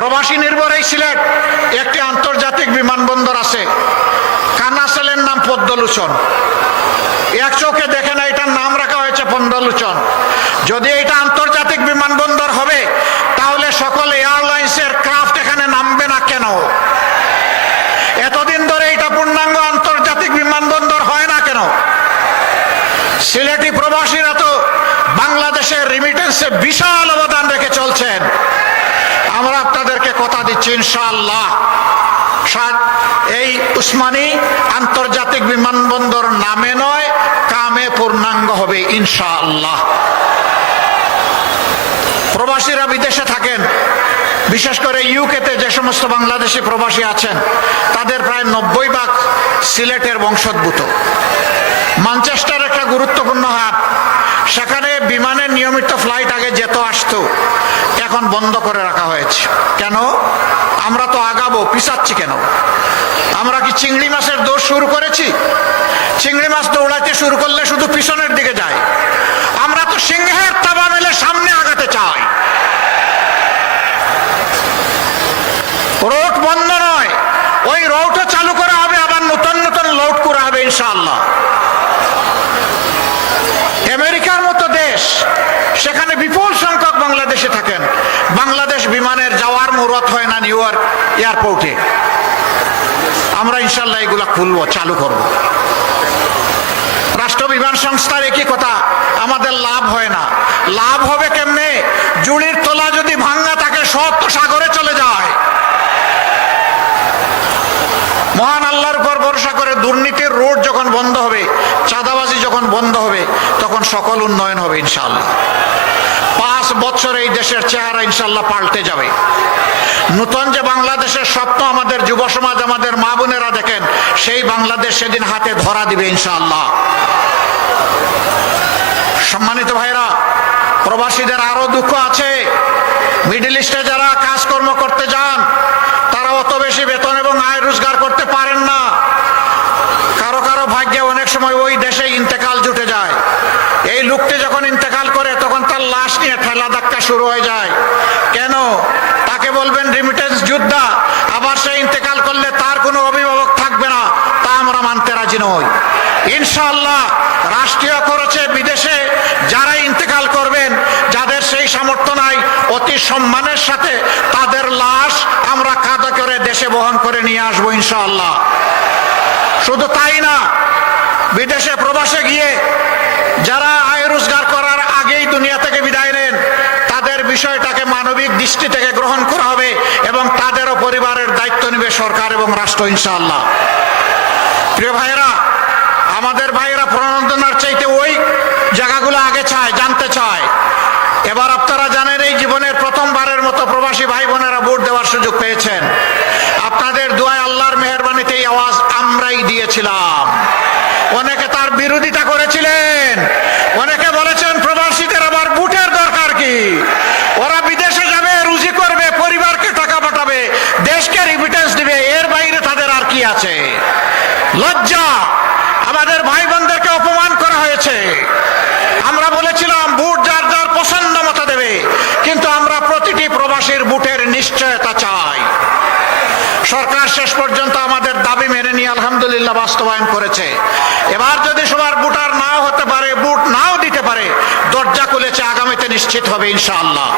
প্রবাসী নির্ভর এই সিলেট একটি আন্তর্জাতিক বিমানবন্দর আছে, কানাসালের নাম পদ্মলোচন। এক চোখে দেখে না, এটার নাম রাখা হয়েছে পদ্মলোচন। যদি এটা আন্তর্জাতিক বিমানবন্দর হবে তাহলে সকল এয়ারলাইন্সের ক্রাফট এখানে নামবে না কেন? এতদিন ধরে এটা পূর্ণাঙ্গ আন্তর্জাতিক বিমানবন্দর হয় না কেন? সিলেটি প্রবাসীরা তো বাংলাদেশের রিমিটেন্সে বিশাল অবদান রেখে চলছেন। আমরা আপনাদেরকে কথা দিচ্ছি ইনশাআল্লাহ এই উসমানী আন্তর্জাতিক বিমানবন্দর নামে নয়, কামে পূর্ণাঙ্গ হবে ইনশাআল্লাহ। প্রবাসীরা বিদেশে থাকেন, বিশেষ করে ইউকেতে যে সমস্ত বাংলাদেশি প্রবাসী আছেন তাদের প্রায় 90% সিলেটের বংশোদ্ভূত। ম্যানচেস্টার একটা গুরুত্বপূর্ণ হাব, সেখানে বিমানের নিয়মিত ফ্লাইট আগে যেত আসতো, এখন বন্ধ করে রাখা হয়েছে। কেন? আমরা তো আগাবো, পিছাচ্ছি কেন? আমরা কি চিংড়ি মাছের দৌড় শুরু করেছি? চিংড়ি মাছ দৌড়াইতে শুরু করলে শুধু পিছনের দিকে যায়। আমরা তো সিংহের তাবা মেলে সামনে আগাতে চাই। রোড বন্ধ নয়, ওই রোডও চালু করা হবে, আবার নতুন নতুন লোড করা হবে ইনশাআল্লাহ। আমেরিকার মতো দেশ, সেখানে বিপুল সংখ্যক বাংলাদেশে থাকেন। বাংলাদেশ বিমানের যাওয়ার মুহূর্ত হয় না নিউ ইয়র্ক এয়ারপোর্টে। আমরা ইনশাআল্লাহ এগুলা খুলবো, চালু করব। রাষ্ট্র বিমান সংস্থার একই কথা, আমাদের লাভ হয় না। লাভ হবে কেমনে? জুড়ির তলা যদি ভাঙ্গা থাকে সব তো সাগরে চলে যায়। মহান আল্লাহর উপর ভরসা করে দুর্নীতির রোড যখন বন্ধ হবে, চাঁদাবাজি যখন বন্ধ হবে, তখন সকল উন্নয়ন হবে ইনশাআল্লাহ। 5 বছর এই দেশের চেহারা ইনশাআল্লাহ পাল্টে যাবে। নতুন যে বাংলাদেশের স্বপ্ন আমাদের যুব সমাজ, আমাদের মা বোনেরা দেখেন, সেই বাংলাদেশ সেদিন হাতে ধরা দিবে ইনশাআল্লাহ। সম্মানিত ভাইরা, প্রবাসীদের আরো দুঃখ আছে। মিডল ইস্টে যারা কাজকর্ম করতে যান তারা অত বেশি বেতন এবং আয় রোজগার করতে পারেন না। কারো কারো ভাগ্যে অনেক সময় ওই দেশে ইন্তেকাল জুটে যায়। এই লোকটি যখন ইন্তেকাল করে তখন তার লাশ নিয়ে ঠেলা ধাক্কা শুরু হয়ে যায়। কেন? তাকে বলবেন রিমিটেন্স যোদ্ধা, আবার সে ইন্তেকাল করলে তার কোনো অভিভাবক থাকবে না, তা আমরা মানতে রাজি নই। ইনশাআল্লাহ রাষ্ট্রীয় খরচে বিদেশে যারা ইন্তেকাল করবেন, যাদের সেই সামর্থ্য নাই, অতি সম্মানের সাথে তাদের লাশ আমরা কাঁধে করে দেশে বহন করে নিয়ে আসবো ইনশাআল্লাহ। শুধু তাই না, বিদেশে প্রবাসে গিয়ে যারা আয় রোজগার করার আগেই দুনিয়া থেকে বিদায় নেন, তাদের বিষয়টাকে মানবিক দৃষ্টি থেকে গ্রহণ করা হবে এবং তাদেরও পরিবারের দায়িত্ব নেবে সরকার এবং রাষ্ট্র ইনশাআল্লাহ। প্রিয় ভাইয়েরা, আমাদের ভাইয়েরা প্রণোদনার চাইতে ওই জায়গাগুলো আগে চায়, জানতে চায়। এবার আপনারা জানেন এই জীবনের প্রথমবারের মতো প্রবাসী ভাই বোনেরা ভোট দেওয়ার সুযোগ পেয়েছেন। আপনাদের দোয়ায়, আল্লাহর মেহেরবানিতে এই আওয়াজ আমরাই দিয়েছিলাম। অনেকে তার বিরোধিতা করেছিলেন, অনেকে বলেছেন প্রবাসীদের আবার ভোটের দরকার কি? ওরা বিদেশে যাবে, রুজি করবে, পরিবারকে টাকা পাঠাবে, দেশকে রিমিটেন্স দিবে, এর বাইরে তাদের আর কি আছে? লজ্জা! আমাদের ভাই বোনদেরকে অপমান করা হয়েছে। আমরা বলেছিলাম ভোট যার যার পছন্দ মতো দেবে, কিন্তু আমরা প্রতিটি প্রবাসীর ভোটের নিশ্চয়তা চাই। সরকার শেষ পর্যন্ত আমাদের দাবি মেনে নিয়ে আলহামদুলিল্লাহ বাস্তবায়ন করেছে। এবার যদি সবার ভোটার নাও হতে পারে, ভোট নাও দিতে পারে, দরজা খুলেছে, আগামীতে নিশ্চিত হবে ইনশাআল্লাহ।